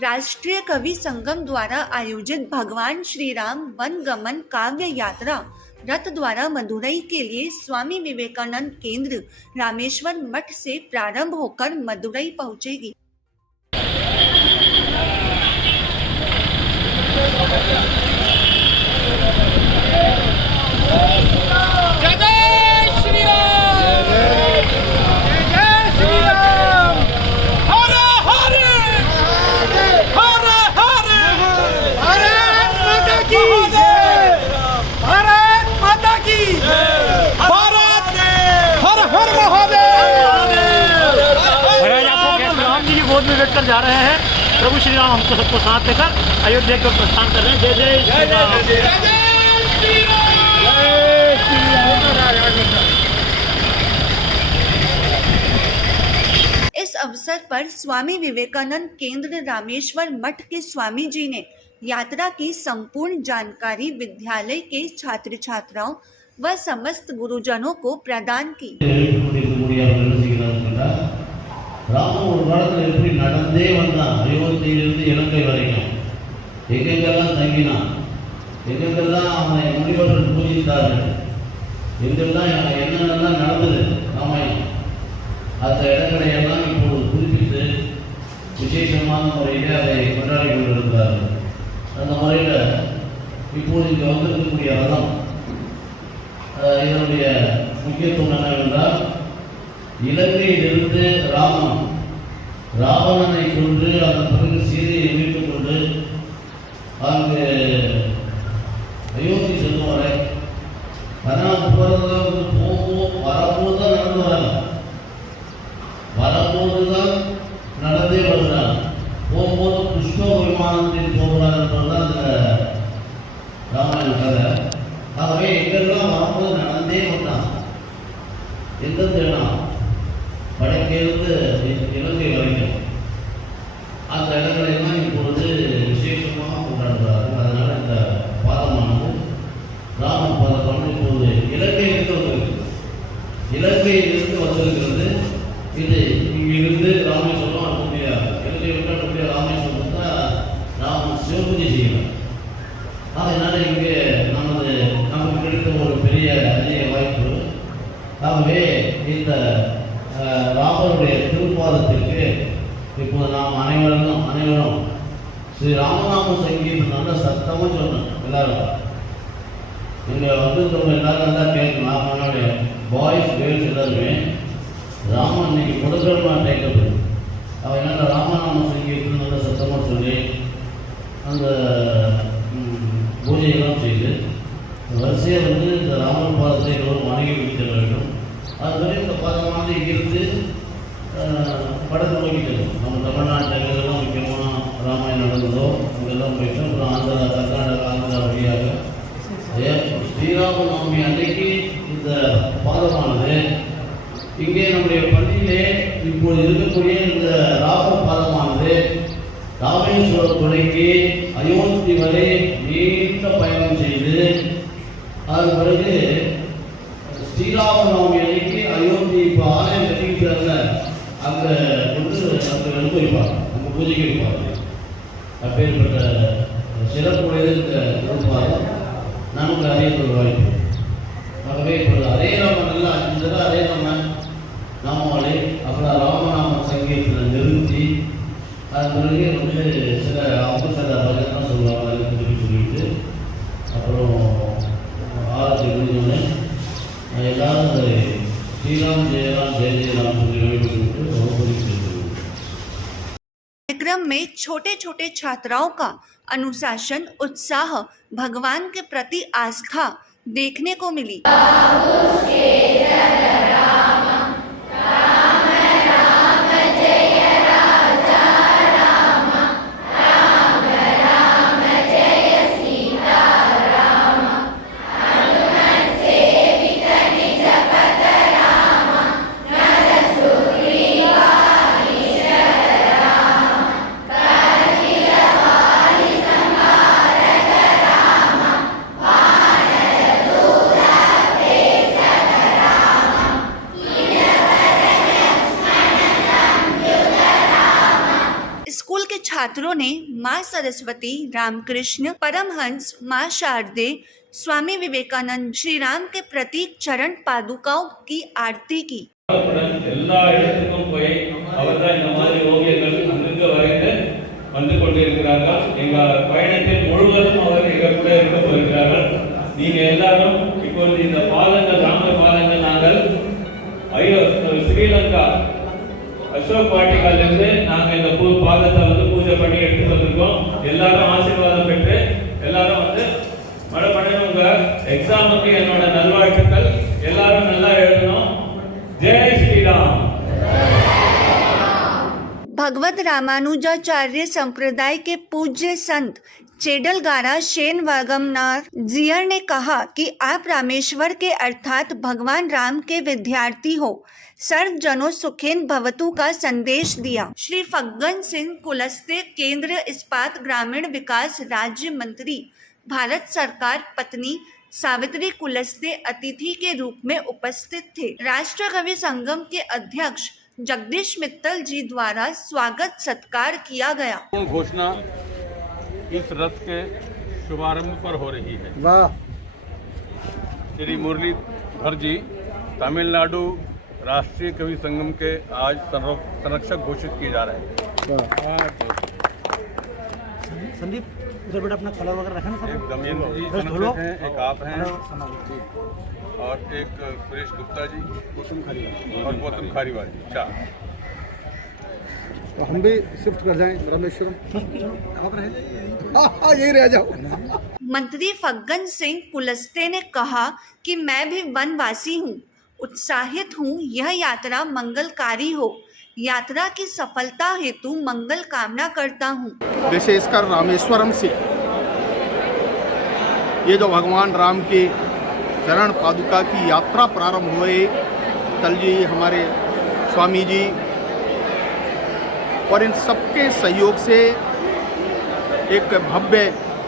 राष्ट्रीय कवि संगम द्वारा आयोजित भगवान श्री राम वन गमन काव्य यात्रा रथ द्वारा मदुरई के लिए स्वामी विवेकानंद केंद्र रामेश्वर मठ से प्रारंभ होकर मदुरई पहुंचेगी। गोद में बैठकर जा रहे हैं। प्रभु श्री राम हमको सबको साथ लेकर अयोध्या को प्रस्थान कर रहे हैं। जय जय श्री राम, जय श्री राम। इस अवसर पर स्वामी विवेकानंद केंद्र रामेश्वर मठ के स्वामी जी ने यात्रा की संपूर्ण जानकारी विद्यालय के छात्र छात्राओं व समस्त गुरुजनों को प्रदान की। ராமன் ஒரு காலத்தில் எப்படி நடந்தே வந்தான், அயோத்தியிலிருந்து இலங்கை வரைக்கும் எங்கெங்கெல்லாம் தங்கினான், எங்கெங்கெல்லாம் அவனை முனிவர்கள் பூஜித்தார்கள், எங்கெல்லாம் என்னென்னலாம் நடந்தது ராமாயணம், அந்த இடங்களை எல்லாம் இப்போது குறிப்பிட்டு விசேஷமான முறையில் அதை கொண்டாடி கொண்டிருக்கிறார்கள். அந்த முறையில் இப்போது இங்கே வந்திருக்கக்கூடிய ரதம் இதனுடைய முக்கியத்துவம் என்னவென்றால், இலங்கையிலிருந்து ராவணனை கொன்று அதன் பிறகு சீதையை மீட்டுக் கொண்டு அங்கு அயோத்தி செல்லும் வரை வரும்போது தான் நடந்து வராங்க, வரும்போது தான் நடந்தே வருகிறாங்க, போகும்போது புஷ்ப விமானத்தில் போகிறார் என்பதுதான் அந்த ராமாயண கதை. ஆகவே எங்கெல்லாம் வரும்போது நடந்தே வந்தாங்க. எந்தெந்த இடம் வடக்கிலிருந்து இலங்கை வரைக்கும் அந்த இடங்களை எல்லாம் இப்பொழுது விசேஷமாக கொண்டாடுகிறார்கள். அதனால் இந்த பாதமானது ராம பாதம் இப்போது இலங்கையிலிருந்து வந்திருக்கிறது. இது இங்கிருந்து ராமேஸ்வரம் அனுப்பிய இலங்கை விட்டு அனுப்பிய ராமேஸ்வரம் தான் ராமன் சிவபூஜை செய்யணும். அதனால் இங்கே நமக்கு கிடைத்த ஒரு பெரிய அரிய வாய்ப்பு. ஆகவே இந்த ராமருடைய திருப்பாதத்திற்கு இப்போது நாம் அனைவரும் ஸ்ரீ ராமநாம சங்கீதம் நல்ல சத்தமாக சொன்னோம். எல்லாரும் இங்கே வந்திருந்தவங்க எல்லாரும் நல்லா கேட்கணும். நம்மளுடைய பாய்ஸ் கேர்ள்ஸ் எல்லாருமே ராமன் இன்னைக்கு கொடுக்கணுமா கேட்கப்படுது. அவன் என்ன ராமநாம சங்கீதம் நல்ல சத்தமாக சொல்லி அந்த பூஜையெல்லாம் செய்து வரிசையாக இந்த ராமர் பாதத்தை எல்லோரும் வணங்கி வைக்க வேண்டும். அதுவரை இந்த பாதமாக இங்கிருந்து வடக்கு நோக்கிட்டு நம்ம தமிழ்நாட்டில் எங்கெல்லாம் முக்கியமான ராமாயணம் நடந்ததோ அங்கெல்லாம் போயிட்டு அப்புறம் கர்நாடகா வழியாக ஸ்ரீராம நவமி அன்னைக்கு இந்த பாதமானது இங்கே நம்முடைய பள்ளியிலே இப்போது இருக்கக்கூடிய இந்த ராமர் பாதமானது ராமேஸ்வரம் தொடங்கி அயோத்தி வரை நீண்ட பயணம் செய்து அதன் பிறகு ஸ்ரீராம நவமி அன்னைக்கு அயோத்தி இப்போ ஆலயம் கட்டிக்கிட்டாங்க, அங்கே அங்கே வைப்பாங்க, அங்கே பூஜைக்கு வைப்பாங்க. அப்பேற்பட்ட சிறப்புடையது இந்த திருப்பாதம் நமக்கு அறியக்கூடிய வாய்ப்பு. ஆகவே இப்பொழுது அதே ராமன் 5 தடவை அதே நாமாவளி அப்புறம் ராமநாம சங்கீதத்தில் நிறுத்தி அதன் பிறகு சில பஜனை சொல்லுவாங்க, அதுக்கு சொல்லிட்டு அப்புறம் ஆரத்தி முடிஞ்சோடனே எல்லாரும் श्रीराम जय राम जय जय राम कार्यक्रम में छोटे छोटे छात्राओं का अनुशासन, उत्साह, भगवान के प्रति आस्था देखने को मिली। छात्रों ने मां सरस्वती, रामकृष्ण परमहंस, मां शारदे, स्वामी विवेकानंद, श्री राम के प्रतीक चरण पादुकाओं की आरती की। எல்லா இடத்துக்கும் போய் அவர்தான் இந்த மாதிரி ஓவியங்கள் அங்கிருந்து வரைந்து வந்து கொண்டிருக்கிறார்கள். எங்க பயணத்தில் முழுவதும் அவர் எங்க கூட இருக்க போகிறார்கள். நீங்க எல்லாரும் இப்பொழுது இந்த பாதங்கள், ராம பாதங்கள் நாங்கள் ஸ்ரீலங்கா அசோக் வாட்டிகாலிருந்து நாங்கள் இந்த பாதத்தை வந்து பூஜை பண்ணி எடுத்து வந்திருக்கோம். எல்லாரும் ஆசீர்வாதம் பெற்று எல்லாரும் வந்து மறுபடியும் உங்க எக்ஸாமுக்கு என்னோட நல்வாழ்த்துக்கள். எல்லாரும் நல்லா எழுதணும். जय श्री राम। भगवत रामानुजाचार्य संप्रदाय के पूज्य संत चेडलगारा शेन वागमनार जियर ने कहा कि आप रामेश्वर के अर्थात भगवान राम के विद्यार्थी हो, सर्व जनो सुखेन भवतु का संदेश दिया। श्री फग्गन सिंह कुलस्ते केंद्र इस्पात ग्रामीण विकास राज्य मंत्री भारत सरकार पत्नी सावित्री कुलस्ते अतिथि के रूप में उपस्थित थे। राष्ट्र कवि संगम के अध्यक्ष जगदीश मित्तल जी द्वारा स्वागत सत्कार किया गया। घोषणा इस रथ के शुभारंभ पर हो रही है। वाह। श्री मुरलीधर जी तमिलनाडु राष्ट्रीय कवि संगम के आज संरक्षक घोषित किए जा रहे हैं। संदीप उधर बेटा अपना कलर वगैरह रखा ना सब। एक दमयंती जी संरक्षक हैं, एक आप हैं और एक सुरेश गुप्ता जी और गौतम खारीवाल जी, 4। तो हम भी शिफ्ट कर जाएं रामेश्वरम। आप रह जाइए, यही रह जाओ। मंत्री फग्गन सिंह कुलस्ते ने कहा कि मैं भी वनवासी हूँ, उत्साहित हूँ यह यात्रा मंगलकारी हो, यात्रा की सफलता हेतु मंगल कामना करता हूँ। विशेषकर रामेश्वरम से ये जो भगवान राम के चरण पादुका की यात्रा प्रारंभ हुए, तल जी, हमारे स्वामी जी और इन सबके सहयोग से एक भव्य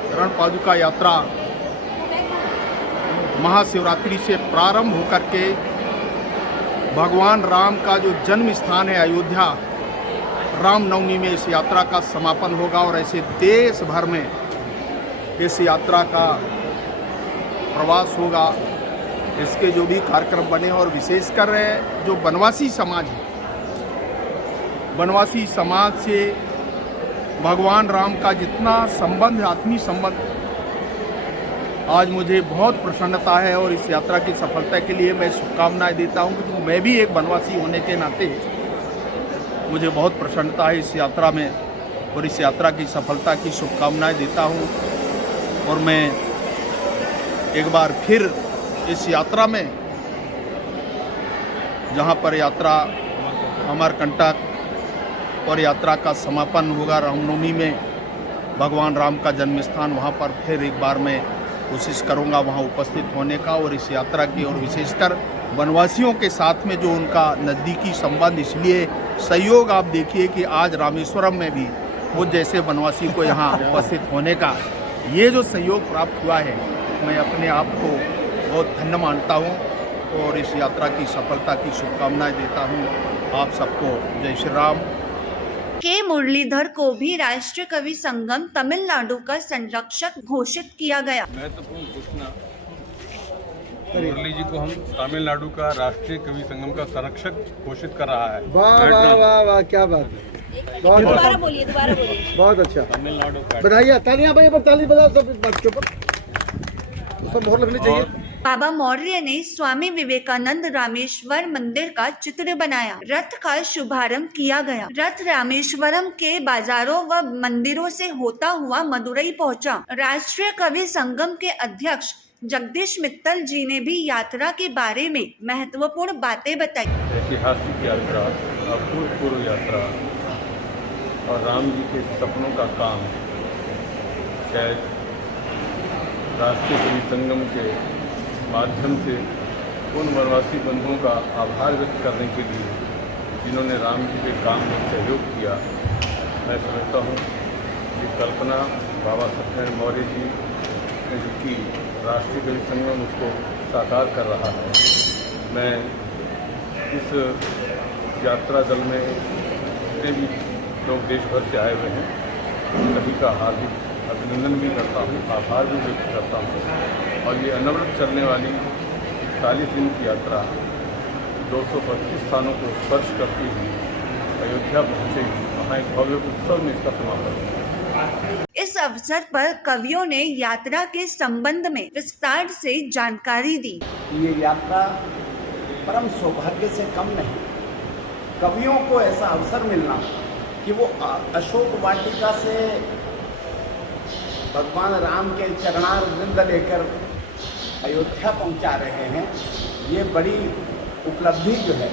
चरण पादुका यात्रा महाशिवरात्रि से प्रारंभ होकर के भगवान राम का जो जन्म स्थान है अयोध्या, रामनवमी में इस यात्रा का समापन होगा और ऐसे देश भर में इस यात्रा का प्रवास होगा। इसके जो भी कार्यक्रम बने और विशेषकर जो वनवासी समाज है, वनवासी समाज से भगवान राम का जितना संबंध, आत्मीय संबंध, आज मुझे बहुत प्रसन्नता है और इस यात्रा की सफलता के लिए मैं शुभकामनाएं देता हूं, क्योंकि मैं भी एक वनवासी होने के नाते मुझे बहुत प्रसन्नता है इस यात्रा में और इस यात्रा की सफलता की शुभकामनाएं देता हूं। और मैं एक बार फिर इस यात्रा में, जहां पर यात्रा अमरकंटक और यात्रा का समापन होगा रामनवमी में, भगवान राम का जन्म स्थान, वहाँ पर फिर एक बार मैं कोशिश करूँगा वहाँ उपस्थित होने का और इस यात्रा की, और विशेषकर वनवासियों के साथ में जो उनका नज़दीकी संबंध, इसलिए सहयोग आप देखिए कि आज रामेश्वरम में भी वो जैसे वनवासी को यहाँ उपस्थित होने का ये जो सहयोग प्राप्त हुआ है, मैं अपने आप को बहुत धन्य मानता हूँ और इस यात्रा की सफलता की शुभकामनाएं देता हूँ। आप सबको जय श्री राम। के मुरलीधर को भी राष्ट्रीय कवि संगम तमिलनाडु का संरक्षक घोषित किया गया। महत्वपूर्ण घोषणा, मुरली जी को हम तमिलनाडु का राष्ट्रीय कवि संगम का संरक्षक घोषित कर रहा है। वाह वाह वाह वाह, क्या बात है, बहुत दोबारा बोलिए। बहुत अच्छा, तमिलनाडु का बधाई, तालियां भाई, ताली बजाओ सब इस बात के ऊपर, उस पर मोहर लगनी चाहिए। बाबा मौर्य ने स्वामी विवेकानंद रामेश्वर मंदिर का चित्र बनाया। रथ का शुभारंभ किया गया। रथ रामेश्वरम के बाजारों व मंदिरों से होता हुआ मदुरई पहुंचा। राष्ट्रीय कवि संगम के अध्यक्ष जगदीश मित्तल जी ने भी यात्रा के बारे में महत्वपूर्ण बातें बताई। ऐतिहासिक यात्रा, अभूतपूर्व यात्रा और राम जी के सपनों का काम शायद राष्ट्रीय कवि संगम के माध्यम से उन वनवासी बंधुओं का आभार व्यक्त करने के लिए जिन्होंने राम जी के काम में सहयोग किया। मैं समझता हूँ कि कल्पना बाबा सत्यनारायण मौर्य जी ने जो की राष्ट्रीय कवि संगम उसको साकार कर रहा है। मैं इस यात्रा दल में जितने भी लोग देश भर से आए हुए हैं सभी का हार्दिक अभिनंदन भी करता हूँ, आभार भी व्यक्त करता हूँ। और ये अनवरत चलने वाली 40 दिन की यात्रा 225 स्थानों को स्पर्श करती हुई अयोध्या पहुँचेगी। वहाँ एक भव्य उत्सव में इसका समापन होगा। इस अवसर पर कवियों ने यात्रा के संबंध में विस्तार से जानकारी दी। ये यात्रा परम सौभाग्य से कम नहीं। कवियों को ऐसा अवसर मिलना कि वो अशोक वाटिका से भगवान राम के चरणार वृंद लेकर अयोध्या पहुंचा रहे हैं, ये बड़ी उपलब्धि जो है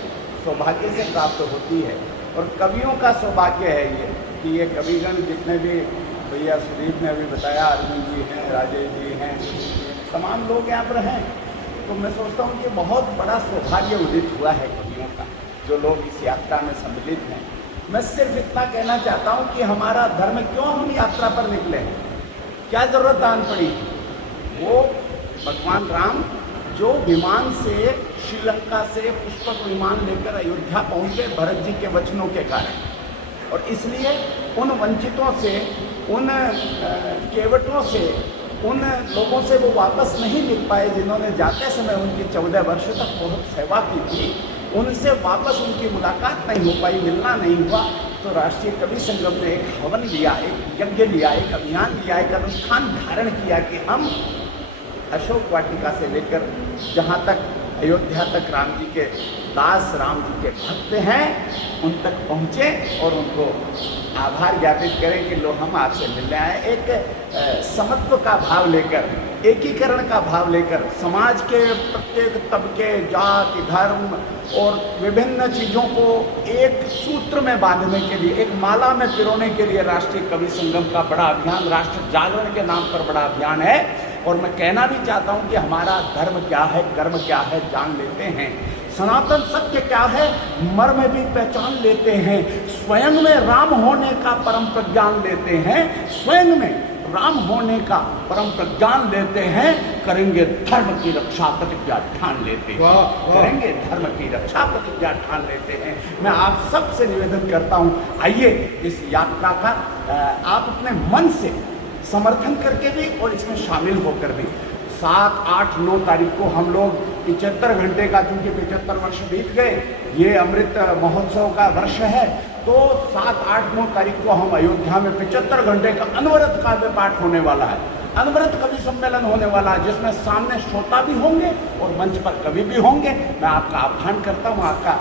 सौभाग्य से प्राप्त होती है। और कवियों का सौभाग्य है ये कि ये कविगण जितने भी भैया सुदीप ने अभी बताया, अर्जुन जी हैं, राजेश जी हैं, तमाम लोग यहाँ पर हैं। तो मैं सोचता हूँ कि बहुत बड़ा सौभाग्य उदित हुआ है कवियों का, जो लोग इस यात्रा में सम्मिलित हैं। मैं सिर्फ इतना कहना चाहता हूँ कि हमारा धर्म क्यों हम यात्रा पर निकले हैं, क्या ज़रूरत आन पड़ी। वो भगवान राम जो विमान से श्रीलंका से पुष्पक विमान लेकर अयोध्या पहुँचे भरत जी के वचनों के कारण, और इसलिए उन वंचितों से, उन केवटों से, उन लोगों से वो वापस नहीं मिल पाए जिन्होंने जाते समय उनकी 14 वर्ष तक बहुत सेवा की थी। उनसे वापस उनकी मुलाकात नहीं हो पाई, मिलना नहीं हुआ। तो राष्ट्रीय कवि संगम ने एक हवन लिया, एक यज्ञ लिया, एक अभियान लिया, एक अनुष्ठान धारण किया कि हम अशोक वाटिका से लेकर जहाँ तक अयोध्या तक राम जी के दास, राम जी के भक्त हैं, उन तक पहुँचे और उनको आभार ज्ञापित करें कि लो हम आपसे मिलने आए। एक समत्व का भाव लेकर, एकीकरण का भाव लेकर, समाज के प्रत्येक तबके, जाति, धर्म और विभिन्न चीज़ों को एक सूत्र में बांधने के लिए, एक माला में पिरोने के लिए राष्ट्रीय कवि संगम का बड़ा अभियान, राष्ट्र जागरण के नाम पर बड़ा अभियान है। और मैं कहना भी चाहता हूँ कि हमारा धर्म क्या है, कर्म क्या है, जान लेते हैं। सनातन सत्य क्या है, मर्म भी पहचान लेते हैं। स्वयं में राम होने का परम प्रज्ञान लेते हैं, स्वयं में राम होने का परम प्रज्ञान लेते हैं। करेंगे धर्म की रक्षा प्रतिज्ञा ठान लेते हैं, करेंगे धर्म की रक्षा प्रतिज्ञा ठान लेते हैं। मैं आप सबसे निवेदन करता हूँ, आइए इस यात्रा का आप अपने मन से समर्थन करके भी और इसमें शामिल होकर भी 7, 8, 9 तारीख को हम लोग 75 घंटे का, क्योंकि 75 वर्ष बीत गए, ये अमृत महोत्सव का वर्ष है, तो 7, 8, 9 तारीख को हम अयोध्या में 75 घंटे का अनवरत काव्य पाठ होने वाला है, अनवरत कवि सम्मेलन होने वाला है, जिसमें सामने श्रोता भी होंगे और मंच पर कवि भी होंगे। मैं आपका आह्वान करता हूँ, आपका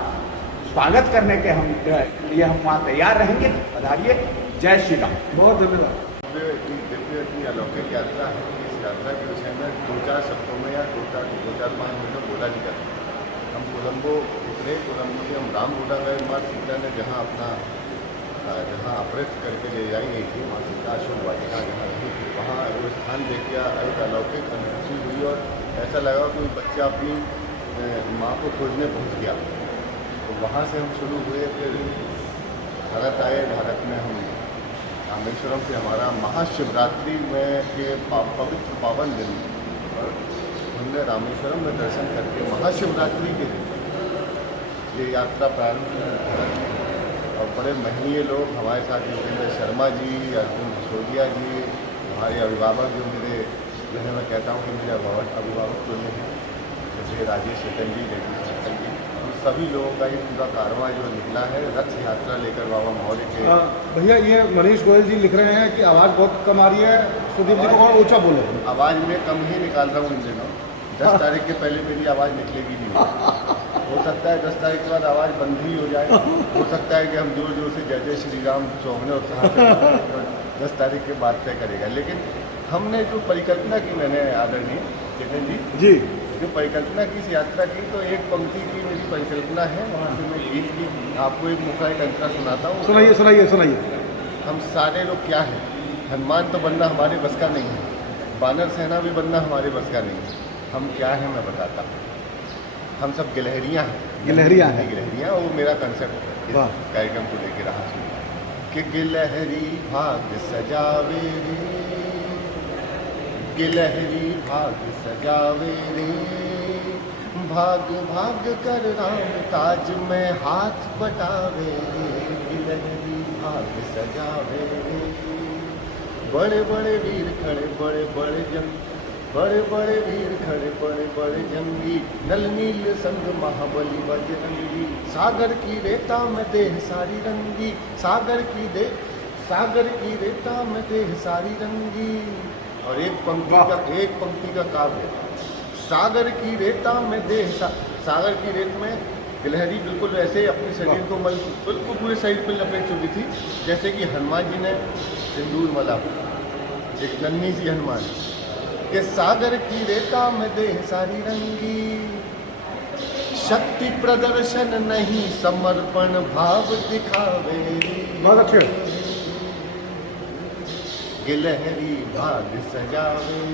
स्वागत करने के लिए हम वहाँ तैयार रहेंगे। पधारिए। जय श्री राम। बहुत धन्यवाद। दिव्य इतनी अलौकिक यात्रा है। इस यात्रा के विषय में 2-4 शब्दों में या 2-4-5 मिनट में बोला नहीं जाता। हम कोलंबो उतरे, कोलंबो से हम रामगुड़ा गए। माँ सीता ने जहाँ अपहृत करके ले जाई गई थी, माँ सीता अशोक वाटिका जहाँ रही थी, वहाँ वो स्थान देख के एक अलौकिक अनुभूति हुई और ऐसा लगा कोई बच्चा अपनी माँ को खोजने पहुँच गया। तो वहाँ से हम शुरू हुए, फिर भारत आए। भारत में हम रामेश्वरम से हमारा महाशिवरात्रि में के पवित्र पावन दिन पर हमने रामेश्वरम में दर्शन करके महाशिवरात्रि के दिन ये यात्रा प्रारंभ की। और बड़े महनीय लोग हमारे साथ, योगेंद्र शर्मा जी, अर्जुन सिसोदिया जी, हमारे अभिभावक जो मेरे, जिन्हें मैं कहता हूँ कि मेरे अभिभावक तो ये हैं, जैसे राजेश शेखर जी, जगदीश शेखर जी, सभी लोगों का ये पूरा कारवां जो निकला है रथ यात्रा लेकर बाबा मौर्य के। भैया ये मनीष गोयल जी लिख रहे हैं कि आवाज़ बहुत कम आ रही है, सुदीप जी को और ऊँचा बोले। आवाज़ में कम ही निकाल रहा हूँ इन दिनों। 10 तारीख के पहले मेरी आवाज़ निकलेगी नहीं। हो सकता है 10 तारीख के बाद आवाज़ बंद ही हो जाए। हो सकता है कि हम जोर जोर से जय जय श्री राम चौंकने और कहा 10 तारीख के बाद तय करेगा। लेकिन हमने जो परिकल्पना की, मैंने आदरणीय चेतन जी जो परिकल्पना की इस यात्रा की, तो एक पंक्ति की मेरी परिकल्पना है, वहाँ से मैं गीत की आपको एक मुखा एक अंतरा सुनाता हूँ। सुनाइए। हम सारे लोग क्या हैं, हनुमान तो बनना हमारे बस का नहीं है, बानर सेना भी बनना हमारे बस का नहीं है। हम क्या हैं मैं बताता हूँ। हम सब गिलहरियाँ हैं। गिलहरियाँ, वो मेरा कंसेप्ट कार्यक्रम को लेकर रहा कि गिलहरी भाग सजावे रे, गिलहरी भाग सजावे रे, भाग भाग कर राम काज में हाथ बटावे रे, गिलहरी भाग सजावे रे। बड़े बड़े वीर खड़े बड़े बड़े जंग, बड़े बड़े वीर खड़े बड़े बड़े जंगी, नल नील संग महाबली बजरंगी, सागर की रेता में देह सारी रंगी, सागर की रेता में देह सारी रंगी। और एक पंक्ति का काव्य, सागर की रेता में देह सागर की रेत में गिलहरी बिल्कुल वैसे अपने शरीर को बिल्कुल पूरे शरीर पर लपेट चुकी थी जैसे कि हनुमान जी ने सिंदूर मला, एक नन्ही सी हनुमान के सागर की रेता में देह सारी रंगी, शक्ति प्रदर्शन नहीं समर्पण भाव दिखावे, बहुत अच्छे। गिलहरी भाग सजावे,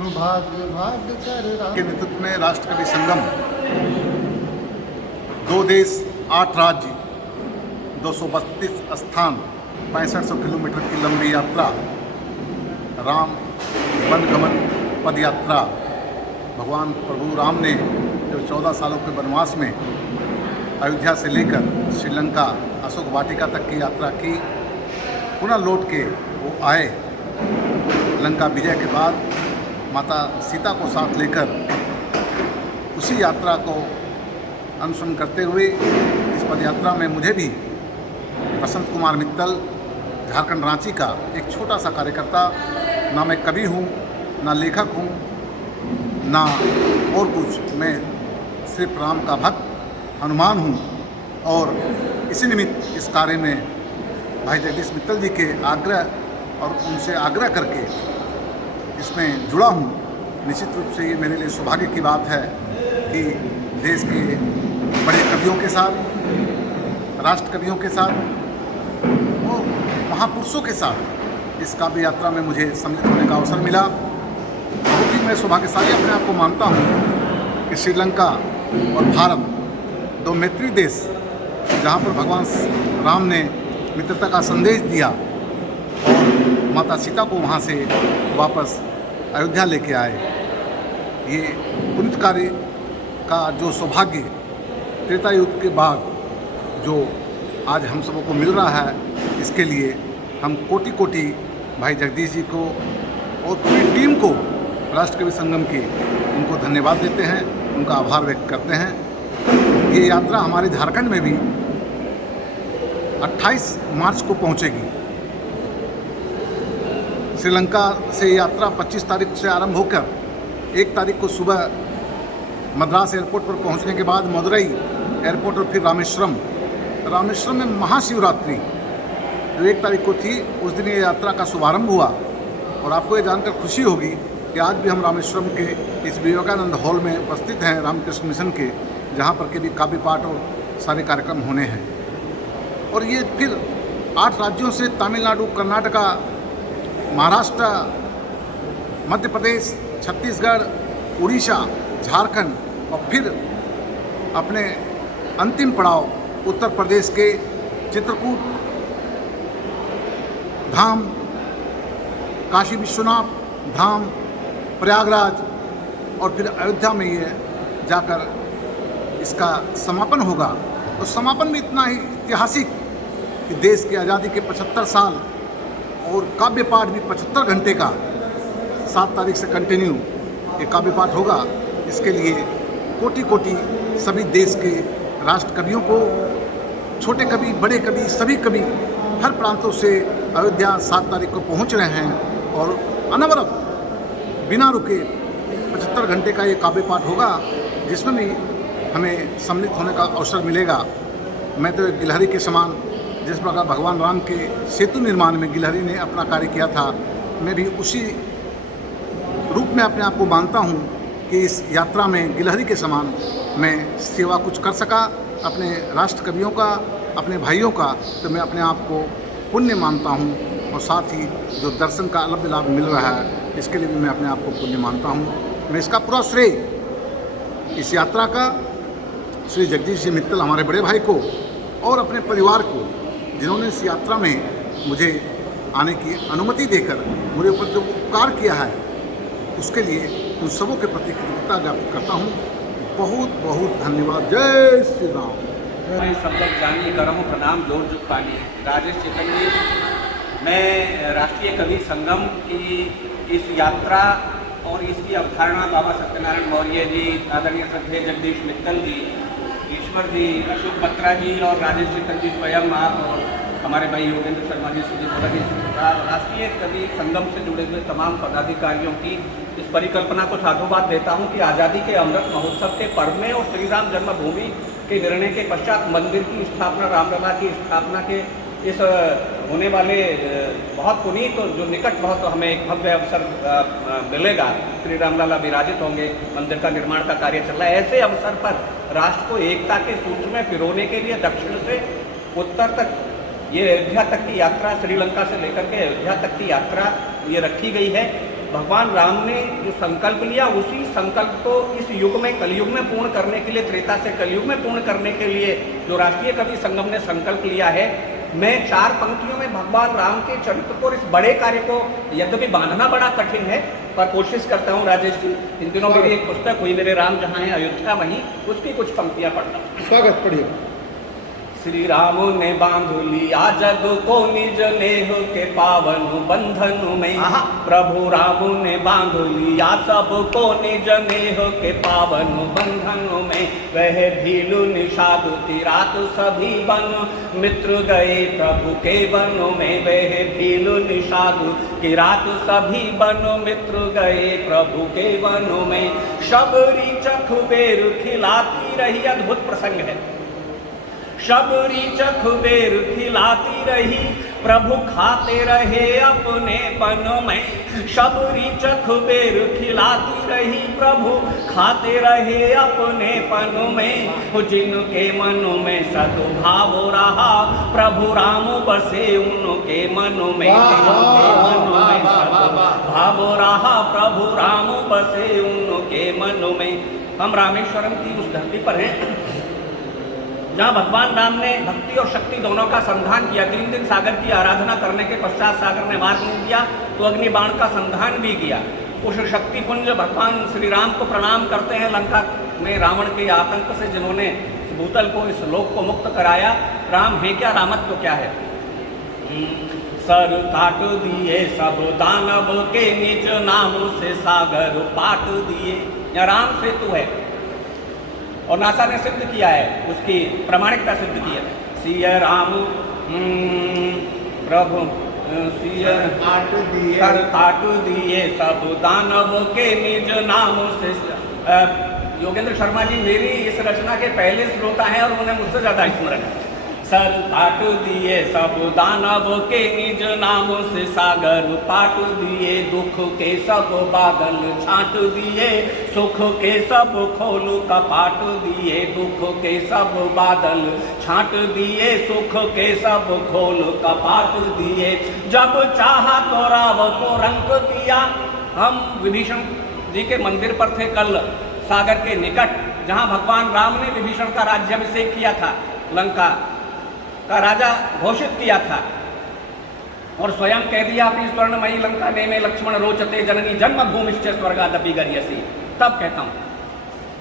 भाग भाग कर के नेतृत्व में राष्ट्रकवि संगम 2 देश 8 राज्य 232 स्थान 6500 किलोमीटर की लंबी यात्रा, राम वन गमन पद यात्रा, भगवान प्रभु राम ने जो 14 सालों के वनवास में अयोध्या से लेकर श्रीलंका अशोक वाटिका तक की यात्रा की, पुनः लौट के वो आए। लंका विजय के बाद माता सीता को साथ लेकर उसी यात्रा को अनुसरण करते हुए इस पद यात्रा में मुझे भी बसंत कुमार मित्तल, झारखंड रांची का एक छोटा सा कार्यकर्ता, ना मैं कवि हूँ, ना लेखक हूँ, ना और कुछ, मैं सिर्फ राम का भक्त हनुमान हूँ। और इसी निमित्त इस कार्य में भाई जगदीश मित्तल जी के आग्रह और उनसे आग्रह करके इसमें जुड़ा हूँ। निश्चित रूप से ये मेरे लिए सौभाग्य की बात है कि देश के बड़े कवियों के साथ, राष्ट्र कवियों के साथ, वो महापुरुषों के साथ इस काव्य यात्रा में मुझे सम्मिलित होने का अवसर मिला। बहुत ही मैं सौभाग्यशाली अपने आप को मानता हूँ कि श्रीलंका और भारत 2 मैत्री देश, जहाँ पर भगवान राम ने मित्रता का संदेश दिया और माता सीता को वहाँ से वापस अयोध्या लेके आए, ये पुनित कार्य का जो सौभाग्य त्रेता युग के बाद जो आज हम सबों को मिल रहा है, इसके लिए हम कोटि कोटि भाई जगदीश जी को और पूरी टीम को राष्ट्रकवि संगम की उनको धन्यवाद देते हैं, उनका आभार व्यक्त करते हैं। ये यात्रा हमारे झारखंड में भी 28 मार्च को पहुंचेगी। श्रीलंका से यात्रा 25 तारीख से आरंभ होकर 1 तारीख को सुबह मद्रास एयरपोर्ट पर पहुंचने के बाद मदुरई एयरपोर्ट और फिर रामेश्वरम में महाशिवरात्रि जो 1 तारीख को थी, उस दिन ये यात्रा का शुभारंभ हुआ। और आपको ये जानकर खुशी होगी कि आज भी हम रामेश्वरम के इस विवेकानंद हॉल में उपस्थित हैं, रामकृष्ण मिशन के, जहाँ पर के भी काव्य पाठ और सारे कार्यक्रम होने हैं। और ये फिर 8 राज्यों से तमिलनाडु, कर्नाटका, महाराष्ट्र, मध्य प्रदेश, छत्तीसगढ़, उड़ीसा, झारखंड और फिर अपने अंतिम पड़ाव उत्तर प्रदेश के चित्रकूट धाम, काशी विश्वनाथ धाम, प्रयागराज और फिर अयोध्या में ये जाकर इसका समापन होगा। और समापन भी इतना ही ऐतिहासिक कि देश की आज़ादी के 75 साल और काव्य पाठ भी 75 घंटे का 7 तारीख से कंटिन्यू ये काव्य पाठ होगा। इसके लिए कोटि कोटि सभी देश के राष्ट्र कवियों को, छोटे कवि, बड़े कवि, सभी कवि हर प्रांतों से अयोध्या 7 तारीख को पहुंच रहे हैं और अनवरत बिना रुके 75 घंटे का ये काव्य पाठ होगा, जिसमें भी हमें सम्मिलित होने का अवसर मिलेगा। मैं तो गिलहरी के समान, जिस प्रकार भगवान राम के सेतु निर्माण में गिलहरी ने अपना कार्य किया था, मैं भी उसी रूप में अपने आप को मानता हूँ कि इस यात्रा में गिलहरी के समान मैं सेवा कुछ कर सका अपने राष्ट्र कवियों का, अपने भाइयों का, तो मैं अपने आप को पुण्य मानता हूँ। और साथ ही जो दर्शन का अलग लाभ मिल रहा है, इसके लिए भी मैं अपने आप को पुण्य मानता हूँ। मैं इसका पूरा श्रेय इस यात्रा का श्री जगदीश जी मित्तल, हमारे बड़े भाई को, और अपने परिवार को, जिन्होंने इस यात्रा में मुझे आने की अनुमति देकर मुझे ऊपर जो उपकार किया है, उसके लिए उन सबों के प्रति कृतज्ञता ज्ञापित करता हूँ। बहुत बहुत धन्यवाद। जय श्री राम। मैं सब लोग जानी करहूँ प्रणाम जोर जुग पानी। राजेश चेतन जी मैं राष्ट्रीय कवि संगम की इस यात्रा और इसकी अवधारणा बाबा सत्यनारायण मौर्य जी, आदरणीय श्रद्धेय जगदीश मित्तल जी, ईश्वर जी, अशोक बत्रा जी और राजेश चित्तल जी स्वयं, आप और हमारे भाई योगेंद्र शर्मा जी, सुधीर भगत जी, राष्ट्रीय कवि संगम से जुड़े हुए तमाम पदाधिकारियों की इस परिकल्पना को साधुवाद देता हूं कि आज़ादी के अमृत महोत्सव के पर्व में और श्री राम जन्मभूमि के निर्णय के पश्चात मंदिर की स्थापना, रामलला की स्थापना के इस होने वाले बहुत पुनीत और जो निकट बहुत हमें एक भव्य अवसर मिलेगा, श्री रामलला विराजित होंगे, मंदिर का निर्माण का कार्य चल रहा है। ऐसे अवसर पर राष्ट्र को एकता के सूत्र में पिरोने के लिए दक्षिण से उत्तर तक ये अयोध्या तक की यात्रा, श्रीलंका से लेकर के अयोध्या तक की यात्रा ये रखी गई है। भगवान राम ने जो संकल्प लिया, उसी संकल्प को इस युग में, कलयुग में पूर्ण करने के लिए, त्रेता से कलयुग में पूर्ण करने के लिए जो राष्ट्रीय कवि संगम ने संकल्प लिया है, मैं 4 पंक्तियों में भगवान राम के चरित्र को, इस बड़े कार्य को, यद्यपि बांधना बड़ा कठिन है पर कोशिश करता हूँ। राजेश जी, इन दिनों मेरी एक पुस्तक हुई, मेरे राम जहाँ है अयोध्या वहीं, उसकी कुछ पंक्तियाँ पढ़ता हूँ। स्वागत, पढ़िए। श्री राम ने बांध लिया जग को निज नेह के पावन बंधन में, प्रभु राम ने बांध लिया सब को निज नेह के पावन बंधन में, वह भीलु निषाद तिरात सभी बन मित्र गए प्रभु के वन में, वह भीलु निषाद किरात सभी बन मित्र गए प्रभु के वन में, शबरी चखबेर खिलाती रही, अद्भुत प्रसंग है, शबरी चखबेर खिलाती रही प्रभु खाते रहे अपने पन में, शबरी चखबेर खिलाती रही प्रभु खाते रहे अपने पन में, जिनके मन में सद्भाव रहा प्रभु राम बसे उनके मन में, जिनके मन में सद्भाव रहा प्रभु राम बसे उनके मन में। हम रामेश्वरम की उस धरती पर हैं जहाँ भगवान राम ने भक्ति और शक्ति दोनों का संधान किया। 3 दिन सागर की आराधना करने के पश्चात सागर ने मार्ग नहीं दिया तो अग्नि बाण का संधान भी किया। उस शक्ति पुंज भगवान श्री राम को प्रणाम करते हैं। लंका में रावण के आतंक से जिन्होंने इस भूतल को, इस लोक को मुक्त कराया, राम है क्या, रामत्व क्या है। सर काट दिए सब दानव के निज नाम से सागर पाट दिए। यहाँ राम सेतु है और नासा ने सिद्ध किया है, उसकी प्रामाणिकता सिद्ध की है। सिया राम प्रभु सिया काट दिए सब दानव के निज नाम से। योगेंद्र शर्मा जी मेरी इस रचना के पहले श्रोता हैं और उन्हें मुझसे ज़्यादा स्मरण है। सर काट दिए सब दानव के निज नाम से सागर पाट दिए, दुख के सब बादल छाट दिए, सुख के सब खोल कपाट दिए, दुख के सब बादल छाट दिए, सुख के सब खोल कपाट दिए, जब चाहा तो राव को रंग दिया। हम विभीषण जी के मंदिर पर थे कल, सागर के निकट, जहाँ भगवान राम ने विभीषण का राज्याभिषेक किया था, लंका का राजा घोषित किया था और स्वयं कह दिया अपनी स्वर्णमयी लंका ने में लक्ष्मण रोचते जननी जन्मभूमिश्च स्वर्गादपि गरीयसी। तब कहता हूँ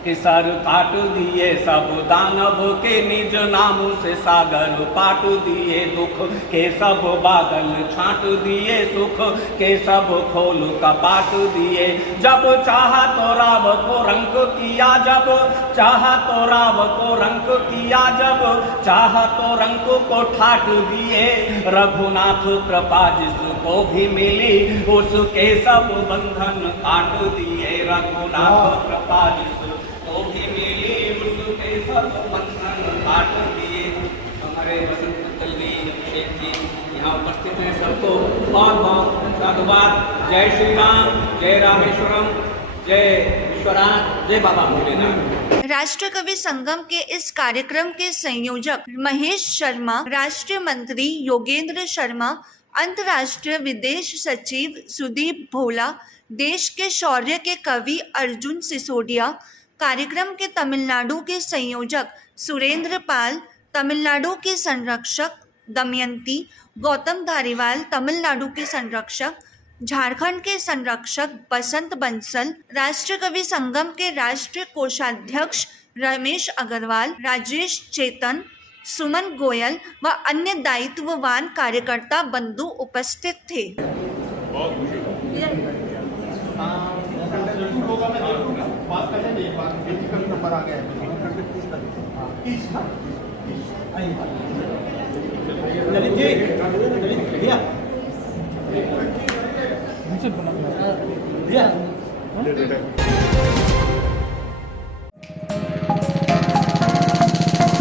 कि सर काट दिए सब दानव के निज नाम से सागर पाट दिए, दुख के सब बादल छाट दिए, सुख के सब खोल कपाट दिए, जब चाहा तो राव को रंग किया, जब चाहा तो राव को रंग किया, जब चाहा तो रंग को ठाट दिए, रघुनाथ कृपा जिसको भी मिली उसके सब बंधन काट दिए, रघुनाथ कृपा तो भी मिली उसके सब बंधन काट दिए। हमारे वसंत मित्तल जी, अभिषेक जी यहाँ उपस्थित हैं, सबको बहुत बहुत साधुवाद। जय श्री राम, जय रामेश्वरम, जय विश्वनाथ, जय बाबा भोलेनाथ। राष्ट्रीय कवि संगम के इस कार्यक्रम के संयोजक महेश शर्मा, राष्ट्रीय मंत्री योगेंद्र शर्मा, अंतर्राष्ट्रीय विदेश सचिव सुदीप भोला, देश के शौर्य के कवि अर्जुन सिसोदिया, कार्यक्रम के तमिलनाडु के संयोजक सुरेंद्र पाल, तमिलनाडु के संरक्षक दमयंती, गौतम धारीवाल, तमिलनाडु के संरक्षक, झारखंड के संरक्षक बसंत बंसल, राष्ट्रीय कवि संगम के राष्ट्रीय कोषाध्यक्ष रमेश अग्रवाल, राजेश चेतन, सुमन गोयल व अन्य दायित्ववान कार्यकर्ता बंधु उपस्थित थे।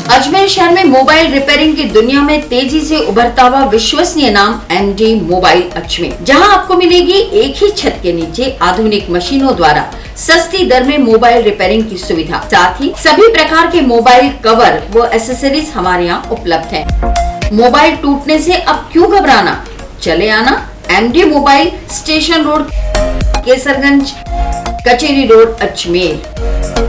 अजमेर शहर में मोबाइल रिपेयरिंग की दुनिया में तेजी से उभरता हुआ विश्वसनीय नाम एमडी मोबाइल अजमेर, जहां आपको मिलेगी एक ही छत के नीचे आधुनिक मशीनों द्वारा सस्ती दर में मोबाइल रिपेयरिंग की सुविधा। साथ ही सभी प्रकार के मोबाइल कवर व एसेसरीज हमारे यहाँ उपलब्ध है। मोबाइल टूटने से अब क्यों घबराना, चले आना MD mobile, station road, Kesarganj, Kacheri road, Ajmer.